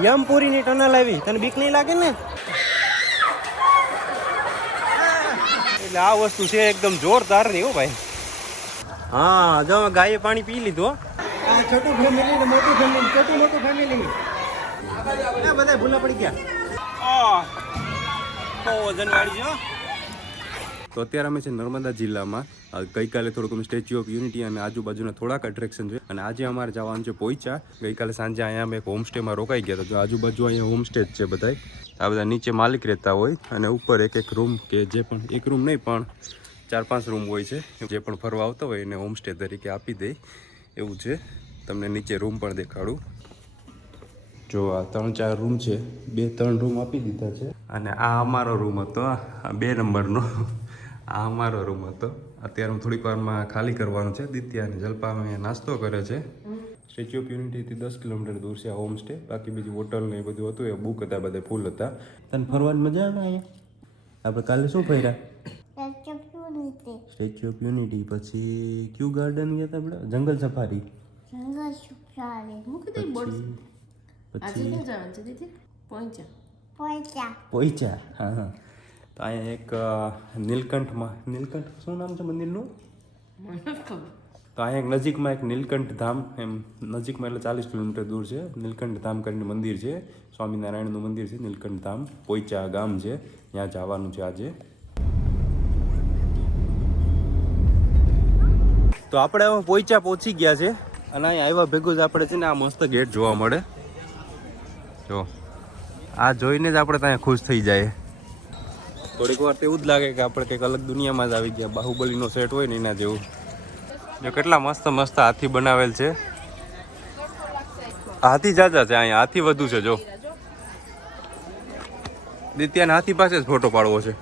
યમપુરીની tunnel આવી, તને બીક નહીં લાગે ને? એટલે આ વસ્તુ છે એકદમ જોરદાર ની હો ભાઈ. હા જો ગાયે પાણી પી લીધું. આ છોટું ફેમિલી ને મોટું ફેમિલી, મોટું ફેમિલી આ બધા ભૂલા પડી ગયા. બહુ વજનવાળી છે. તો અત્યારે અમે છે નર્મદા જિલ્લામાં. ગઈકાલે થોડુંક અમે સ્ટેચ્યુ ઓફ યુનિટી અને આજુબાજુના થોડાક એટ્રેક્શન છે અને આજે અમારે જવાનું છે પોઈચા. ગઈકાલે સાંજે અહીંયા અમે એક હોમસ્ટેમાં રોકાઈ ગયા હતા. આજુબાજુ અહીંયા હોમસ્ટે જ છે બધા. આ બધા નીચે માલિક રહેતા હોય અને ઉપર એક રૂમ કે જે પણ એક રૂમ નહીં પણ 4-5 રૂમ હોય છે. જે પણ ફરવા આવતા હોય એને હોમસ્ટે તરીકે આપી દે એવું છે. તમને નીચે રૂમ પણ દેખાડું. જો આ 3-4 રૂમ છે, 2-3 રૂમ આપી દીધા છે અને આ અમારો રૂમ હતો, આ 2 નંબરનો. આ અમારો રૂમ હતો. અત્યારે હું થોડીક વારમાં ખાલી કરવાનું છે. દિત્યા અને જલ્પા અહીંયા નાસ્તો કરે છે. સ્ટેચ્યુ ઓફ યુનિટીથી 10 કિલોમીટર દૂર છે આ હોમસ્ટે. બાકી બીજું હોટલ ને એ બધું હતું, એ બુક હતા, બધા ફૂલ હતા. તને ફરવાની મજા આવે અહીંયા? આપણે કાલે શું ફર્યા? સ્ટેચ્યુ ઓફ યુનિટી, પછી ક્યુ ગાર્ડન ગયા હતા આપણે, જંગલ સફારી. પોઈચા. હા. તો અહીંયા એક નીલકંઠ શું નામ છે મંદિરનું? તો અહીંયા એક નજીકમાં એક નીલકંઠ ધામ, એમ નજીકમાં એટલે 40 કિલોમીટર દૂર છે. નીલકંઠ ધામ કરીને મંદિર છે, સ્વામિનારાયણનું મંદિર છે. નીલકંઠ ધામ પોઈચા ગામ છે, ત્યાં જવાનું છે આજે. તો આપણે હવે પોઈચા પહોંચી ગયા છે અને અહીંયા આવ્યા ભેગું જ આપણે છે ને આ મસ્ત ગેટ જોવા મળે. જો આ જોઈને જ આપણે ત્યાં ખુશ થઈ જાય. થોડીક વાર તો એવું જ લાગે કે આપણે કંઈક અલગ દુનિયામાં જ આવી ગયા. બાહુબલીનો સેટ હોય ને એના જેવું. જો કેટલા મસ્ત મસ્ત હાથી બનાવેલ છે. હાથી જાજા છે અહીંયા, હાથી વધુ છે. જો દિત્યાના હાથી પાસે જ ફોટો પાડવો છે.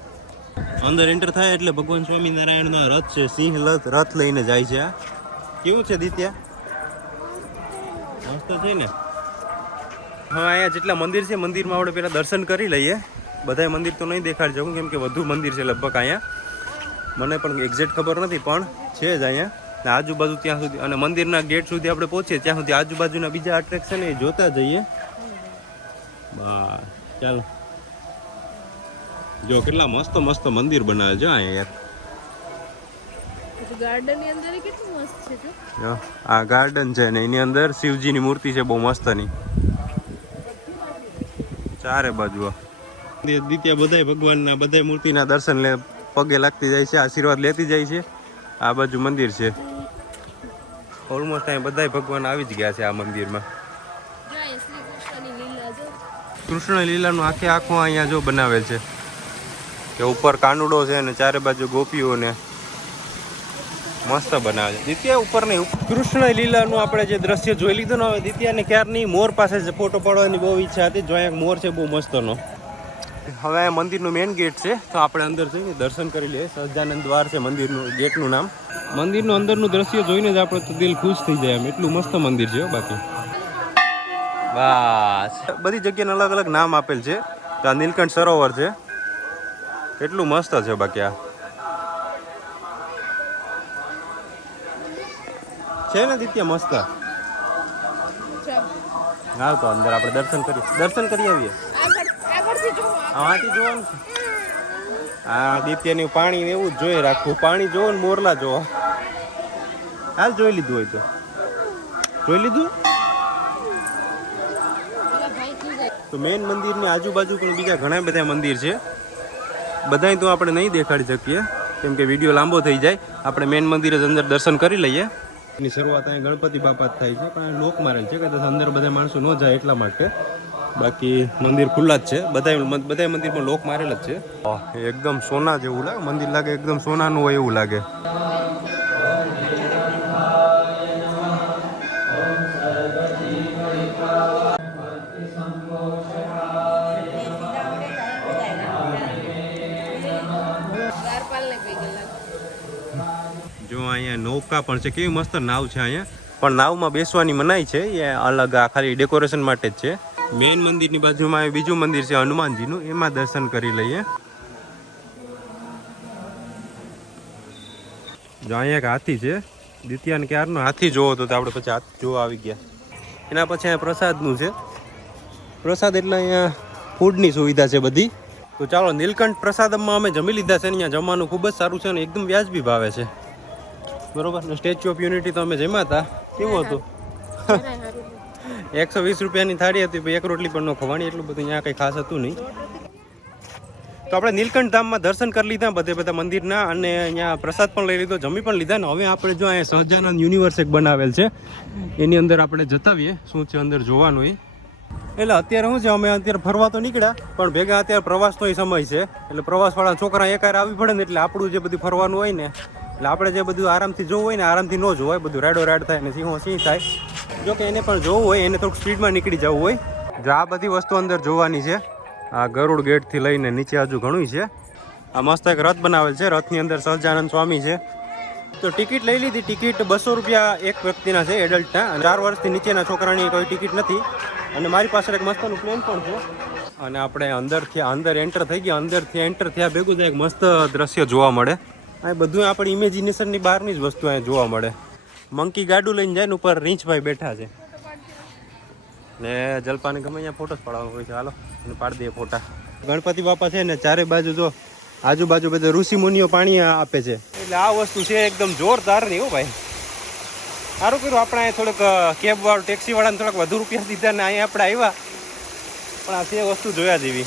અંદર એન્ટર થાય એટલે ભગવાન સ્વામિનારાયણનો રથ છે, સિંહ રથ લઈને જાય છે. આ કેવું છે દિત્યા? મસ્ત છે ને. હવે અહીંયા જેટલા મંદિર છે, મંદિરમાં આપણે પહેલાં દર્શન કરી લઈએ. બધા મંદિર તો નહીં દેખાડી શકું કેમ કે વધુ મંદિર છે લગભગ અહીંયા. મને પણ એક્ઝેક્ટ ખબર નથી પણ છે જ અહીંયા. આજુબાજુ ત્યાં સુધી અને મંદિરના ગેટ સુધી આપણે પહોંચીએ ત્યાં સુધી આજુબાજુના બીજા એટ્રેક્શન એ જોતા જઈએ. બસ ચાલો. જો કેટલા મસ્ત મસ્ત મંદિર બનાવે છે અહીંયા યાર. ગાર્ડનની અંદર કેટલું મસ્ત છે. જો આ ગાર્ડન છે ને એની અંદર શિવજીની મૂર્તિ છે બહુ મસ્તની. ચારે બાજુ દિત્યા બધાય ભગવાનના બધાય મૂર્તિના દર્શન લે, પગે લાગતી જાય છે, આશીર્વાદ લેતી જાય છે. આ બાજુ મંદિર છે. ઓલમોસ્ટ અહીં બધાય ભગવાન આવી જ ગયા છે આ મંદિરમાં. કૃષ્ણ લીલાનું આખું અહીંયા જો બનાવેલ છે કે ઉપર કાનુડો છે ને ચારે બાજુ ગોપીઓને મસ્ત બનાવે છે. દિત્યા ઉપર નહીં, કૃષ્ણ લીલાનું આપણે જે દ્રશ્ય જોઈ લીધું ને. હવે દિત્યાને ક્યારની મોર પાસે જ ફોટો પાડવાની બહુ ઈચ્છા હતી. જો અહીંયા મોર છે બહુ મસ્તનો. હવે આ મંદિરનું મેઇન ગેટ છે તો આપણે અંદર જઈને દર્શન કરી લઈએ. સહજાનંદ દ્વાર છે મંદિરનું ગેટનું નામ. મંદિરનું અંદરનું દ્રશ્ય જોઈને જ આપણે તો દિલ ખુશ થઈ જાય એમ, એટલું મસ્ત મંદિર છે. બાકી બસ બધી જગ્યાને અલગ અલગ નામ આપેલ છે. તો આ નીલકંઠ સરોવર છે, કેટલું મસ્ત છે. બાકી આ છે ને દિત્યા મસ્ત. હા તો અંદર આપણે દર્શન કરી આવીએ. આથી જોવાનું છે. હા દિત્યાની પાણી એવું જ જોઈ રાખવું. પાણી જોવો ને મોરલા જોવો. હાલ જોઈ લીધું હોય તો જોઈ લીધું. તો મેઇન મંદિરની આજુબાજુ પણ બીજા ઘણા બધા મંદિર છે. બધાય તો આપણે નહીં દેખાડી શકીએ કેમ કે વિડીયો લાંબો થઈ જાય. આપણે મેઇન મંદિર જ અંદર દર્શન કરી લઈએ. એની શરૂઆત અહીં ગણપતિ બાપા જ થાય છે પણ લોક મારેલ છે કે અંદર બધા માણસો ન જાય એટલા માટે. બાકી મંદિર ખુલ્લા જ છે. બધા મંદિરમાં લોક મારેલ જ છે. એકદમ સોના જેવું લાગે મંદિર, લાગે એકદમ સોનાનું હોય એવું લાગે. જો અહીંયા નૌકા પણ છે, કેવી મસ્ત નાવ છે અહીંયા. પણ નાવમાં બેસવાની મનાઈ છે, એ અલગ આ ખાલી ડેકોરેશન માટે જ છે. મેઇન મંદિરની બાજુમાં બીજું મંદિર છે હનુમાનજીનું, એમાં દર્શન કરી લઈએ. જો અહીંયા એક હાથી છે. દિત્યાને ક્યારનો હાથી જોવો તો આપણે પછી હાથી જોવા આવી ગયા. એના પછી અહીંયા પ્રસાદનું છે. પ્રસાદ એટલે અહીંયા ફૂડની સુવિધા છે બધી. તો ચાલો, નીલકંઠ પ્રસાદમમાં અમે જમી લીધા છે. અહીંયા જમવાનું ખૂબ જ સારું છે અને એકદમ વ્યાજબી ભાવે છે. બરોબર ને? સ્ટેચ્યુ ઓફ યુનિટી તો અમે જમ્યા હતા. કેવું હતું? 120 રૂપિયાની થાળી હતી, ભાઈ એક રોટલી પણ ન ખવાની, એટલું બધું અહીંયા કંઈ ખાસ હતું નહીં. તો આપણે નીલકંઠ ધામમાં દર્શન કરી લીધા બધા મંદિરના, અને અહીંયા પ્રસાદ પણ લઈ લીધો, જમી પણ લીધા. ને હવે આપણે જો અહીંયા સહજાનંદ યુનિવર્સ એક બનાવેલ છે, એની અંદર આપણે જતાવીએ શું છે અંદર જોવાનું એ. એટલે અત્યારે શું છે, અમે અત્યારે ફરવા તો નીકળ્યા, પણ ભેગા અત્યારે પ્રવાસનો સમય છે, એટલે પ્રવાસવાળા છોકરા એકાર આવી પડે ને, એટલે આપણું જે બધું ફરવાનું હોય ને, એટલે આપણે જે બધું આરામથી જોવું હોય ને આરામથી ન જોવું હોય, બધું રાડો રાડ થાય ને સિંહો સિંહ થાય. જો કે એને પણ જોવું હોય, એને થોડુંક સ્પીડમાં નીકળી જવું હોય. જો આ બધી વસ્તુ અંદર જોવાની છે. આ ગરુડ ગેટથી લઈને નીચે હજુ ઘણું છે. આ મસ્ત એક રથ બનાવેલ છે, રથની અંદર સહજાનંદ સ્વામી છે. તો ટિકિટ લઈ લીધી. ટિકિટ 200 રૂપિયા એક વ્યક્તિના છે, એડલ્ટના. 4 વર્ષથી નીચેના છોકરાની કોઈ ટિકિટ નથી. અને મારી પાસે એક મસ્તનું પ્લેન પણ છે. અને આપણે અંદર એન્ટર થઈ ગયા. અંદરથી એન્ટર થયા ભેગું જ એક મસ્ત દ્રશ્ય જોવા મળે. આ બધું આપણી ઇમેજિનેશનની બહારની જ વસ્તુ અહીંયા જોવા મળે. મંકી ગાડું લઈને જાય ને, ઉપર રીંછભાઈ બેઠા છે ને જલપાને ગમે અહીંયા ફોટો જ પાડવાનો હોય છે. હાલો અને પાડી દઈએ ફોટા. ગણપતિ બાપા છે ને ચારે બાજુ જો આજુબાજુ બધા ઋષિ મુનિઓ પાણી આપે છે. એટલે આ વસ્તુ છે એકદમ જોરદાર નહીં હો ભાઈ. સારું કર્યું આપણે અહીંયા થોડુંક કેબ વાળું ટેક્સી વાળાને થોડાક વધુ રૂપિયા દીધા ને અહીંયા આપણે આવ્યા, પણ આ તે વસ્તુ જોયા જેવી.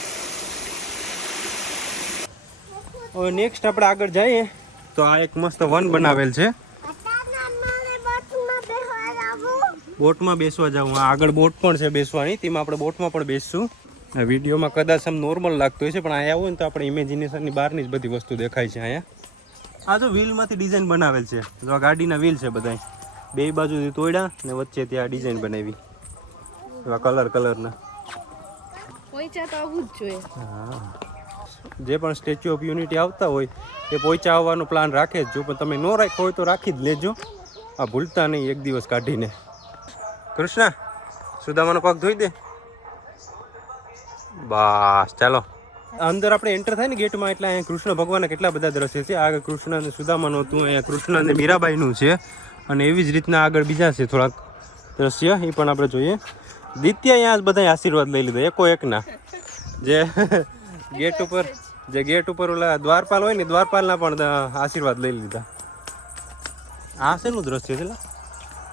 હવે નેક્સ્ટ આપણે આગળ જઈએ તો આ એક મસ્ત વન બનાવેલ છે. બોટમાં બેસવા જાઉં. આગળ બોટ પણ છે બેસવાની, તેમાં આપણે બોટમાં પણ બેસશું. વિડીયોમાં કદાચ આમ નોર્મલ લાગતું હોય છે, પણ અહીંયા આવું ને તો આપણે ઇમેજિનેશનની બહારની જ બધી વસ્તુ દેખાય છે. અહીંયા આ જો વ્હીલમાંથી ડિઝાઇન બનાવેલ છે. જો આ ગાડીના વ્હીલ છે બધા, બે બાજુથી તોડ્યા ને વચ્ચે ત્યાં ડિઝાઇન બનાવી એવા કલરના. હા, જે પણ સ્ટેચ્યુ ઓફ યુનિટી આવતા હોય એ પોઈચા આવવાનો પ્લાન રાખે જ. જો પણ તમે ન રાખ્યો હોય તો રાખી જ લેજો. આ ભૂલતા નહીં એક દિવસ કાઢીને. કૃષ્ણા, સુદામાનો પગ ધોઈ દે. બસ ચાલો, અંદર આપણે એન્ટર થાય ને ગેટમાં, એટલે અહીંયા કૃષ્ણ ભગવાનના કેટલા બધા દ્રશ્ય છે. આગળ કૃષ્ણ અને સુદામાનું હતું, અહીંયા કૃષ્ણ અને મીરાબાઈનું છે. અને એવી જ રીતના આગળ બીજા છે થોડાક દ્રશ્ય, એ પણ આપણે જોઈએ. દિત્ય અહીંયા બધા આશીર્વાદ લઈ લીધા એકો એકના. જે ગેટ ઉપર ઓલા દ્વારપાલ હોય ને, દ્વારપાલના પણ આશીર્વાદ લઈ લીધા. આ શેનું દ્રશ્ય છે?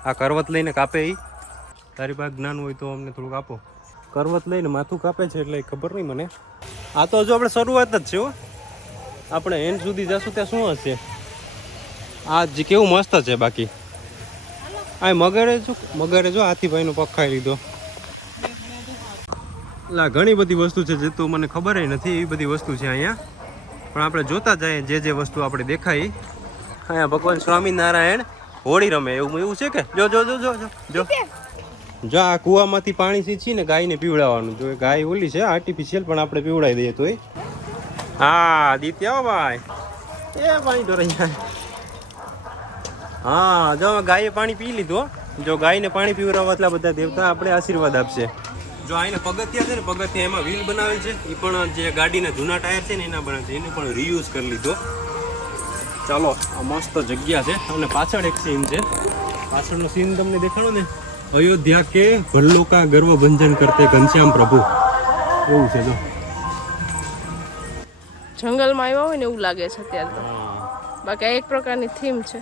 આ કરવત લઈને કાપે એ. તારી પાસે જ્ઞાન હોય તો અમને થોડુંક આપો. કરવત લઈને માથું કાપે છે એટલે ખબર નહીં મને. આ તો હજુ આપણે શરૂઆત જ છે હો. આપણે એન્ડ સુધી જશું ત્યાં શું હશે. આ જ કેવું મસ્ત છે. બાકી આ મગરે જો હાથીભાઈનો પગ ખાઈ લીધો. ઘણી બધી વસ્તુ છે જે તો મને ખબર નથી, એવી બધી વસ્તુ છે અહીંયા. પણ આપણે જોતા જઈએ જે વસ્તુ આપણે દેખાય. અહીંયા ભગવાન સ્વામિનારાયણ હોળી રમે એવું છે કે જો જો જો જો જો જો આ કૂવામાંથી પાણી સીંચી ને ગાયને પીવડાવવાનું. જો ગાય ઓલી છે આર્ટિફિશિયલ, પણ આપણે પીવડાવી દઈએ તોય. હા દિત્ય ભાઈ, એ પાણી ઢોરાઈ. હા જો ગાયે પાણી પી લીધું. જો ગાયને પાણી પીવડાવવા એટલા બધા દેવતા આપણે આશીર્વાદ આપશે. જો આને પગથિયા છે ને, પગથિયા એમાં વ્હીલ બનાવેલ છે. એ પણ જે ગાડીના જૂના ટાયર છે ને એના બને છે, એને પણ રીયુઝ કરી લીધો. ચાલો, આ મસ્ત જગ્યા છે. અને પાછળ એક સીન છે. પાછળનો સીન તમને દેખાડો ને. અયોધ્યા કે ભલ્લોકા ગર્વ ભંજન કરતે ઘનશ્યામ પ્રભુ, એવું છે. જો જંગલમાં આવ્યા હોય ને એવું લાગે છે અત્યારે તો. બાકી આ એક પ્રકારની થીમ છે.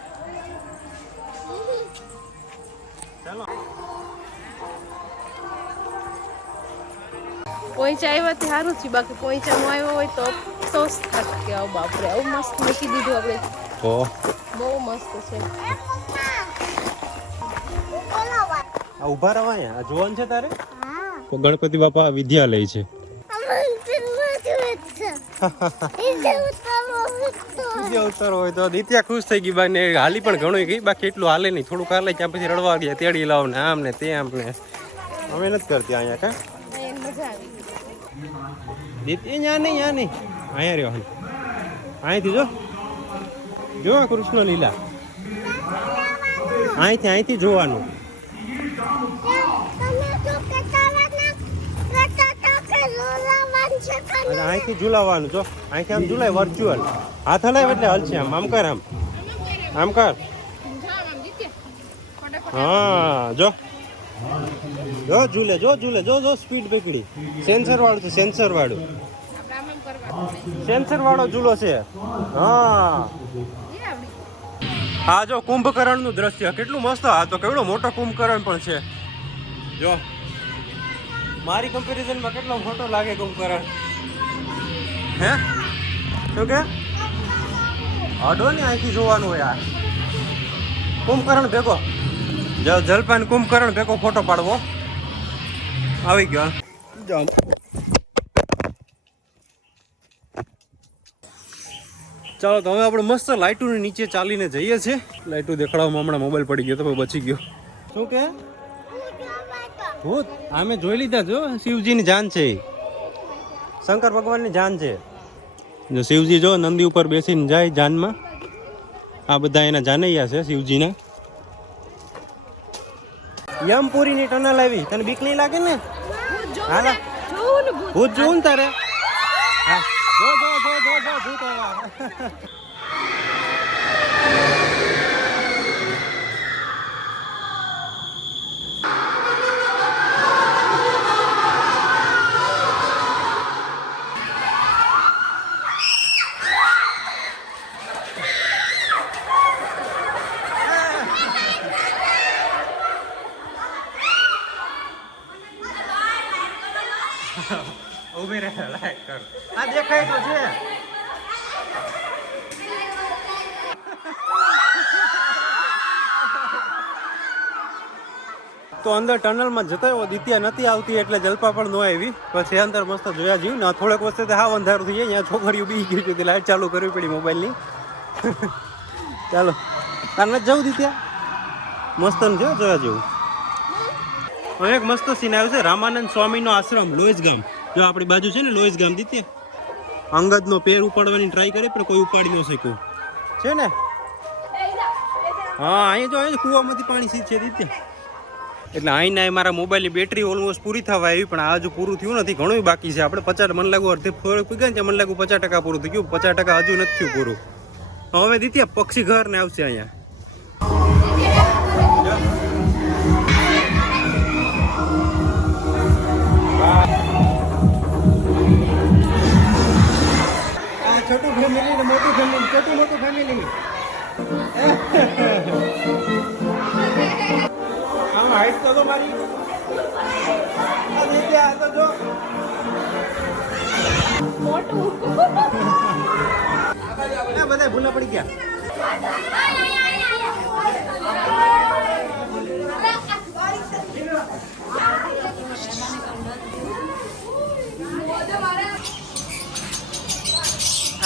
ચાલો, પોઈચા આવ્યાથી સારું થયું. બાકી પોઈચા નો આવ્યો હોય તો અફસોસ થાત કે આવું બાપરે આવું મસ્ત મૂકી દીધું આપણે. બહુ મસ્ત છે. આ ઉભા રહો. અહીંયા આ જોવાનું છે તારે. તો ગણપતિ બાપા વિદ્યાલય છે. ઉત્તર હોય તો દિત્યા ખુશ થઈ ગઈ. બાને હાલી પણ ઘણું ગઈ. બાકી એટલું હાલે નહીં, થોડુંક હાલે ત્યાં પછી રડવા ગયા. તેડી લાવ ને આમ ને તે આમ ને. અમે નથી કરતી અહીંયા. કા દિત્ય ન્યા નહીં અહીંયા રહ્યો. અહીંથી જો આ કૃષ્ણ લીલા અહીંથી જોવાનું. અહીંથી ઝુલાવવાનું. જો અહીંથી આમ ઝુલાય વર્ચ્યુઅલ. હાથ હલાય એટલે હલશે. આમ કર, આમ કર. હા જો જો ઝૂલે જો સ્પીડ પકડી. સેન્સર વાળું છે, સેન્સર વાળું. સેન્સર વાળો ઝૂલો છે. હા આ જો કુંભકરણ નું દ્રશ્ય કેટલું મસ્ત. આ તો કેવડો મોટો કુંભકરણ પણ છે. જો મારી કમ્પેરિઝન માં કેટલો મોટો લાગે કુંભકરણ. હે શું કે અડો ને અહીંથી જોવાનું હોય. આ કુંભકરણ ભેગો જલપાન કુંભકરણ ભેગો ફોટો પાડવો. આવી ગયો. ચાલો તો હવે આપણે મસ્ત લાઇટોની નીચે ચાલીને જઈએ છીએ. લાઇટો દેખાડવામાં હમણાં મોબાઈલ પડી ગયો તો બચી ગયો. શું કે ભૂત? આમે જોઈ લીધા. જો શિવજીની જાન છે, શંકર ભગવાનની જાન છે. જો શિવજી જો નંદી ઉપર બેસીને જાય જાનમાં. આ બધા એના જાનૈયા છે શિવજીના. યમપુરીની ટનલ આવી. તને બીક નહીં લાગે ને? હા ભૂત જોવું ને તારે? હા જો ભૂત આવ્યા. ઉભી રહે, લાઈક કર. આ દેખાય તો છે. તો અંદર ટનલમાં જતા એવો દિત્યા નથી આવતી એટલે જલપા પણ ન આવી. પછી અંદર મસ્ત જોયા જીવ ને થોડેક વખતે હાવ અંધારું થઈ જાય. ત્યાં છોકરીઓ બી ગઈ હતી, લાઈટ ચાલુ કરવી પડી મોબાઈલની. ચાલો તાર નથી જવું દિત્યા? મસ્ત ને જો જોયા જેવું. હવે એક મસ્ત સીન આવ્યો છે. રામાનંદ સ્વામીનો આશ્રમ લોહીસ ગામ. જો આપણી બાજુ છે ને લોહીસ ગામ. દિત્યા અંગદનો પેર ઉપાડવાની ટ્રાય કરે પણ કોઈ ઉપાડી ન શક્યું છે ને. હા અહીંયા જો કુવામાંથી પાણી સીધ છે દિત્યા. એટલે અહીંના મારા મોબાઈલની બેટરી ઓલમોસ્ટ પૂરી થવા આવી, પણ આ હજુ પૂરું થયું નથી. ઘણું બાકી છે. આપણે 50 મને લાગુ અડધે થોડુંક પીગા ને મને લાગુ 50% પૂરું થઈ ગયું. 50% હજુ નથી થયું પૂરું. હવે દિત્યા પક્ષી ઘર ને આવશે અહીંયા. છોટું ફેમિલી ને મોટું ફેમિલી, છોટું મોટું ફેમિલી. આમ હાઈટ તો મારી તો જો મોટું બધા ભૂલા પડી ગયા.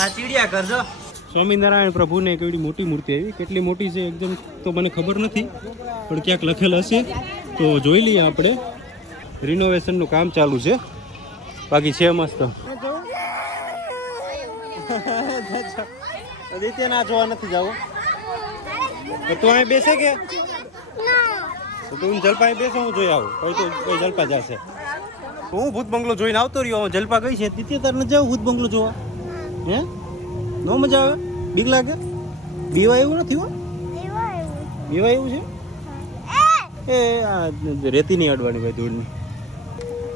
આ ચીડિયાઘર જો. સ્વામિનારાયણ પ્રભુને કેવડી મોટી મૂર્તિ આવી. કેટલી મોટી છે એકદમ તો મને ખબર નથી, પણ ક્યાંક લખેલ હશે તો જોઈ લઈએ આપણે. રિનોવેશનનું કામ ચાલુ છે, બાકી છે મસ્ત. આદિત્ય ના જોવા નથી જવું. તું અહીં બેસે કે તો તું જલપા બેસો, હું જોઈ આવું. કોઈ જલપા જશે. હું ભૂત બંગલો જોઈને આવતો રહ્યો. જલપા ગઈ છે. આદિત્ય તાર ન જાવ ભૂત બંગલો જોવા? હે નો મજા આવે? બીક લાગે? બીવા એવું નથી હો. બીવા એવું છે એ આ રેતી નહીં અડવાની ભાઈ ધૂળની.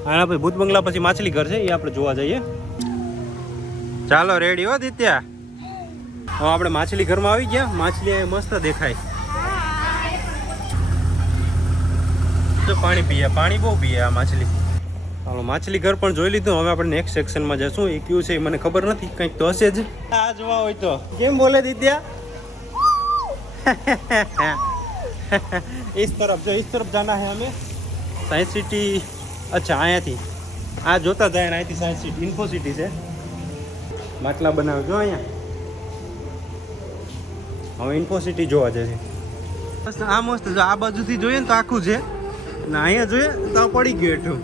હા ભાઈ ભૂત બંગલા પછી માછલી ઘર છે, એ આપણે જોવા જઈએ. ચાલો રેડી હો દિત્યા. હવે આપણે માછલી ઘરમાં આવી ગયા. માછલી મસ્ત દેખાય. પાણી પીએ, પાણી બહુ પીએ આ માછલી. ચાલો માછલી ઘર પણ જોઈ લીધું. હવે આપણે નેક્સ્ટ સેક્શનમાં જશું. એ કયું છે એ મને ખબર નથી, કંઈક તો હશે જ. આ જોવા હોય તો કેમ બોલે દિત્યા? इस तरफ जो इस तरफ जाना है हमें. Science city. अच्छा અહીંયાથી આ જોતા જાય ને અહીંથી સાયન્સ સિટી ઇન્ફો સિટી છે. માટલા બનાવે જો અહીંયા. હવે ઇન્ફો સિટી જોવા જશે. બસ આ મસ્ત છે. આ બાજુથી જોઈએ ને તો આખું છે, ને અહીંયા જોઈએ તો પડી ગયું એટલું.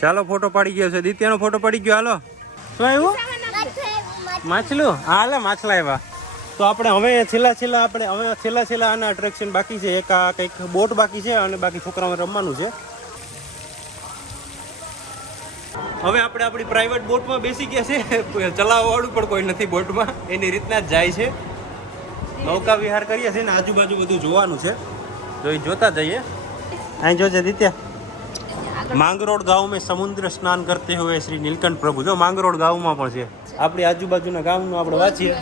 ચાલો ફોટો પાડી ગયો છે. દિત્યાનો ફોટો પડી ગયો. હાલો શું આવ્યું? માછલું. હા હાલે માછલા આવ્યા. તો આપણે હવે છેલ્લા આના અટ્રેક્શન બાકી છે. એક આ કંઈક બોટ બાકી છે અને બાકી છોકરાઓને રમવાનું છે. હવે આપણે આપણી પ્રાઇવેટ બોટમાં બેસી ગયા છે. ચલાવવાવાળું પણ કોઈ નથી બોટમાં, એની રીતના જ જાય છે. નૌકા વિહાર કરીએ છીએ ને આજુબાજુ બધું જોવાનું છે, જો એ જોતા જઈએ. અહીં જોજે દિત્યા, માંગરોળ ગાંવ में समुद्र स्नान करते हुए श्री नीलकंठ प्रभु. જો માંગરોળ ગામમાં પણ છે. આપણી આજુબાજુના ગામનું આપણે વાંચીએ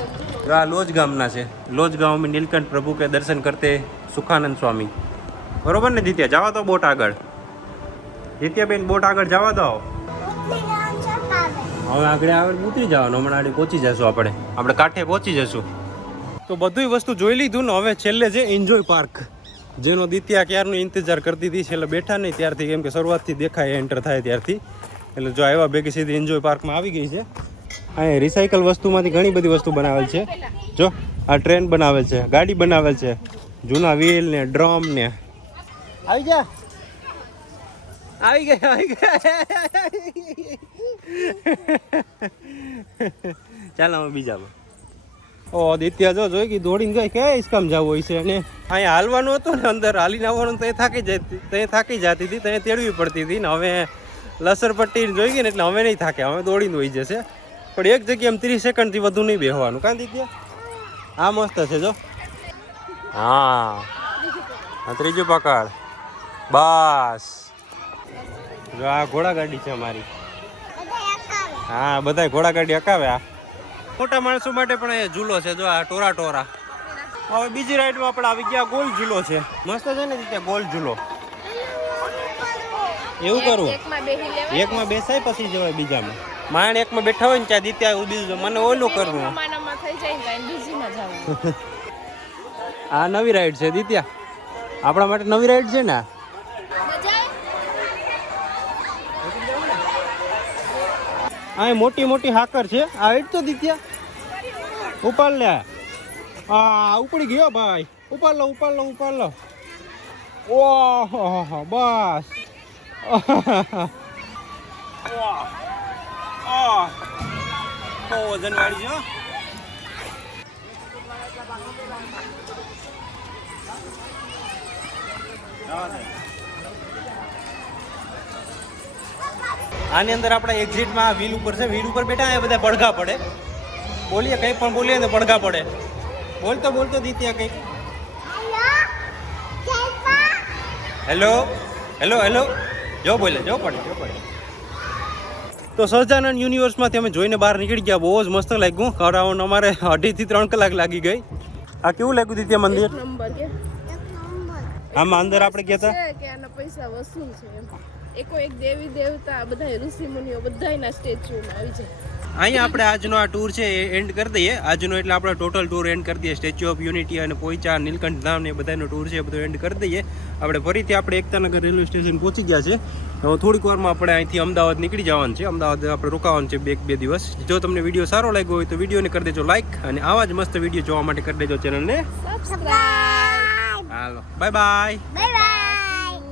તો આ લોજ ગામના છે. લોજ ગાંવ में नीलकंठ प्रभु के दर्शन करते સુખાનંદ સ્વામી. બરોબર ને દિત્યા? જવા દો બોટ આગળ. દિત્યાબેન બોટ આગળ જવા દો. હવે આગળ આગળ ઉતરી જવાનું. હમણાં આગળ પહોંચી જશું આપણે કાંઠે પહોંચી જશું. તો બધી વસ્તુ જોઈ લીધું ને હવે છેલ્લે છે એન્જોય પાર્ક, જેનો દિત્યા ક્યારનો ઇંતજાર કરતી હતી. છેલ્લે બેઠા નહીં ત્યારથી, કેમ કે શરૂઆતથી દેખાય એન્ટર થાય ત્યારથી. એટલે જો આવ્યા ભેગી સીધી એન્જોય પાર્કમાં આવી ગઈ છે. અહીંયા રિસાયકલ વસ્તુમાંથી ઘણી બધી વસ્તુ બનાવેલ છે. જો આ ટ્રેન બનાવેલ છે, ગાડી બનાવેલ છે, જૂના વ્હીલ ને ડ્રમ ને. આવી જા, આવી ગયા. ચાલો બીજા. ઓ દિત્યા જો જોઈ કે દોડીને ગઈ કે ઇસ્કામ જવું હોય છે. અને અહીંયા હાલવાનું હતું ને, અંદર હાલીને આવવાનું તો થાકી જતી હતી, ત્યાં તેડવી પડતી હતી ને. હવે લસરપટ્ટી જોઈ ગઈ ને એટલે હવે નહીં થાકે, હવે દોડીને હોઈ જશે. પણ એક જગ્યાએ એમ 30 સેકન્ડથી વધુ નહીં બેસવાનું. કાં દિત્યા? આ મસ્ત છે જો. હા ત્રીજું પકડ. બસ જો આ ઘોડા ગાડી છે અમારી. હા બધા ઘોડા ગાડી હકાવે. આ મોટા માણસો માટે પણ એ ઝૂલો છે જો, આ ટોરા. હવે બીજી રાઈડમાં આપણે આવી ગયા ગોલ ઝૂલો છે. મસ્ત છે ને ત્યાં ગોલ ઝૂલો. એવું કરું એકમાં બેસાય પછી જવાય બીજામાં. માણ એકમાં બેઠા હોય ને ત્યાં દિત્યા બીજું મને ઓલું કરવું. આ નવી રાઈડ છે દિત્યા, આપણા માટે નવી રાઈડ છે ને. આ મોટી મોટી હાકર છે. આ હેડ તો દિત્યા ઉપાડ લે. આ ઉપડી ગયો ભાઈ. ઉપાડ લો. ઓહો બસ. બહુ વજન વાળી છે. આની અંદર આપણા એક્ઝિટમાં વ્હીલ ઉપર છે. વ્હીલ ઉપર બેઠા એ બધા પડઘા પડે. બોલીએ કંઈ પણ બોલીએ ને પડઘા પડે. બોલતો દિત્યા કંઈક. હેલો જો બોલે જો પડે. તો સહજાનંદ યુનિવર્સમાંથી અમે જોઈને બહાર નીકળી ગયા. બહુ જ મસ્ત લાગ્યું. અરાઉન્ડ અમારે 2.5 થી 3 કલાક લાગી ગઈ. આ કેવું લાગ્યું દિત્યા મંદિર? આમાં અંદર આપણે ગયા હતા કે આના પૈસા વસૂલ છે. એક દેવી દેવતા બધા ઋષિ મુનિઓ બધાના સ્ટેચ્યુમાં આવી જાય. અહીંયા આપણે આજનો આ ટૂર છે એ એન્ડ કરી દઈએ. આજનો એટલે આપણે ટોટલ ટૂર એન્ડ કરી દઈએ. સ્ટેચ્યુ ઓફ યુનિટી અને પોઈચા, નીલકંઠ ધામ ને બધાનો ટૂર છે એ બધું એન્ડ કરી દઈએ. આપણે ફરીથી આપણે એકતાનગર રેલવે સ્ટેશન પહોંચી ગયા છે. હવે થોડીક વારમાં આપણે અહીંથી અમદાવાદ નીકળી જવાનું છે. અમદાવાદ આપણે રોકાવાનું છે 2 દિવસ. જો તમને વિડીયો સારો લાગ્યો હોય તો વિડીયોને કરી દેજો લાઈક, અને આવા જ મસ્ત વિડીયો જોવા માટે કરી દેજો ચેનલને સબસ્ક્રાઇબ. હાલો બાય બાય.